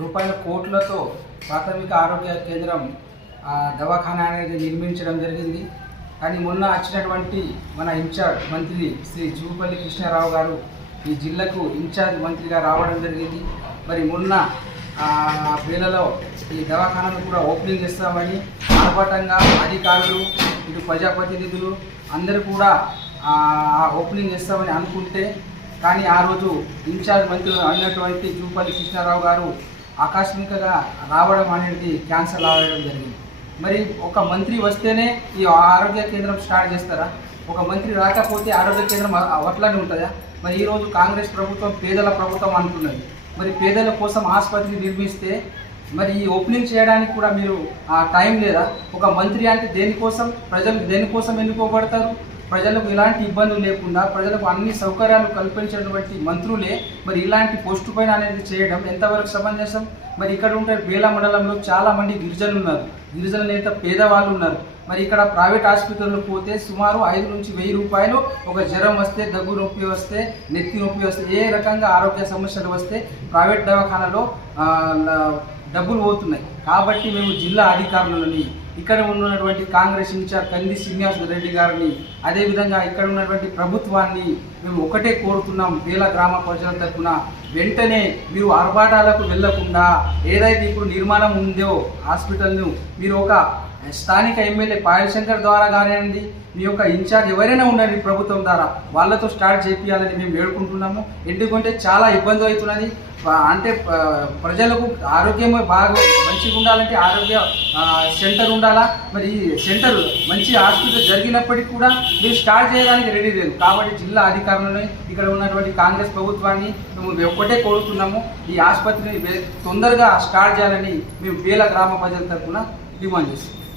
రూపాయల కోట్లతో ప్రాథమిక ఆరోగ్య కేంద్రం దవాఖానా అనేది నిర్మించడం జరిగింది. కానీ మొన్న వచ్చినటువంటి మన ఇన్ఛార్జ్ మంత్రి శ్రీ జూపల్లి కృష్ణారావు గారు ఈ జిల్లాకు ఇన్ఛార్జ్ మంత్రిగా రావడం జరిగింది. మరి మొన్న వేళలో ఈ దవాఖానాను కూడా ఓపెనింగ్ చేస్తామని ఆర్భాటంగా అధికారులు ఇటు ప్రజాప్రతినిధులు అందరూ కూడా ఆ ఓపెనింగ్ చేస్తామని అనుకుంటే కానీ ఆ రోజు ఇన్ఛార్జ్ మంత్రులు అన్నటువంటి జూపల్లి కృష్ణారావు గారు ఆకస్మికంగా రావడం అనేది క్యాన్సల్ అవ్వడం జరిగింది. మరి ఒక మంత్రి వస్తేనే ఈ ఆరోగ్య కేంద్రం స్టార్ట్ చేస్తారా? ఒక మంత్రి రాకపోతే ఆరోగ్య కేంద్రం అ- అట్లనే ఉంటుందా? మరి ఈరోజు కాంగ్రెస్ ప్రభుత్వం పేదల ప్రభుత్వం అంటున్నది. మరి పేదల కోసం ఆసుపత్రి నిర్మిస్తే మరి ఈ ఓపెనింగ్ చేయడానికి కూడా మీరు ఆ టైం లేదా? ఒక మంత్రి అంటే దేనికోసం? ప్రజలు దేనికోసం ఎన్నుకోబడతారు ప్రజలకు ఎలాంటి ఇబ్బందులు లేకుండా ప్రజలకు అన్ని సౌకర్యాలు కల్పించినటువంటి మంత్రులే మరి ఇలాంటి పోస్టు పైన అనేది చేయడం ఎంతవరకు సమంజసం? మరి ఇక్కడ ఉంటే వేల మండలంలో చాలా మంది గిరిజనులు ఉన్నారు. గిరిజన నేత పేదవాళ్ళు ఉన్నారు. మరి ఇక్కడ ప్రైవేట్ ఆసుపత్రులకు పోతే సుమారు ఐదు నుంచి వెయ్యి రూపాయలు ఒక జ్వరం వస్తే దగ్గు నొప్పి వస్తే నెత్తి నొప్పి వస్తే ఏ రకంగా ఆరోగ్య సమస్యలు వస్తే ప్రైవేట్ దవాఖానలో డబ్బులు పోతున్నాయి. కాబట్టి మేము జిల్లా అధికారులని ఇక్కడ ఉన్నటువంటి కాంగ్రెస్ ఇన్ఛార్జ్ కంది శ్రీనివాస్ రెడ్డి గారిని అదేవిధంగా ఇక్కడ ఉన్నటువంటి ప్రభుత్వాన్ని మేము ఒకటే కోరుతున్నాం వేల గ్రామ ప్రజల తరఫున వెంటనే మీరు ఆర్భాటాలకు వెళ్ళకుండా ఏదైతే ఇప్పుడు నిర్మాణం ఉందో హాస్పిటల్ను మీరు ఒక స్థానిక ఎమ్మెల్యే పాయలశంకర్ ద్వారా కానివ్వండి మీ యొక్క ఇన్ఛార్జ్ ఎవరైనా ఉండండి ప్రభుత్వం ద్వారా వాళ్ళతో స్టార్ట్ చేపియాలని మేము వేడుకుంటున్నాము. ఎందుకంటే చాలా ఇబ్బంది అవుతున్నది. అంటే ప్రజలకు ఆరోగ్యం బాగా మంచిగా ఉండాలంటే ఆరోగ్య సెంటర్ ఉండాలా? మరి ఈ సెంటర్ మంచి హాస్పిటల్ జరిగినప్పటికీ కూడా మీరు స్టార్ట్ చేయడానికి రెడీ లేదు కాబట్టి జిల్లా అధికారులని ఇక్కడ ఉన్నటువంటి కాంగ్రెస్ ప్రభుత్వాన్ని మేము ఒక్కటే కోరుతున్నాము. ఈ ఆసుపత్రిని తొందరగా స్టార్ట్ చేయాలని మేము వేల గ్రామ ప్రజల తరఫున డిమాండ్ చేస్తున్నాం.